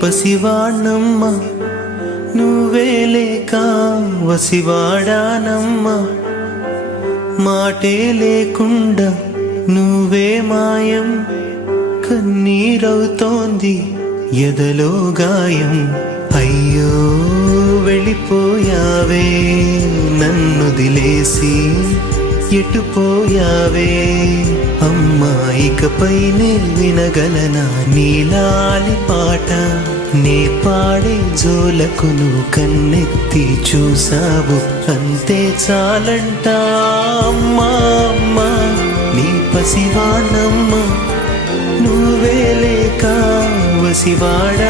పసివాణ్ణమ్మ నువ్వే లేక వసివాడానమ్మ మాటే లేకుండా నువ్వే మాయం కన్నీరవుతోంది ఎదలో గాయం అయ్యో వెళ్ళిపోయావే నన్ను దిలేసి ఎటుపోయావే అమ్మా ఇకపైనే వినగలనా నీలాలి పాట నే పాడే జోలకు నువ్వు కన్నెత్తి చూసావు అంతే చాలంట అమ్మా అమ్మా నీ పసివాణమ్మ నువ్వే లేక వసివాడా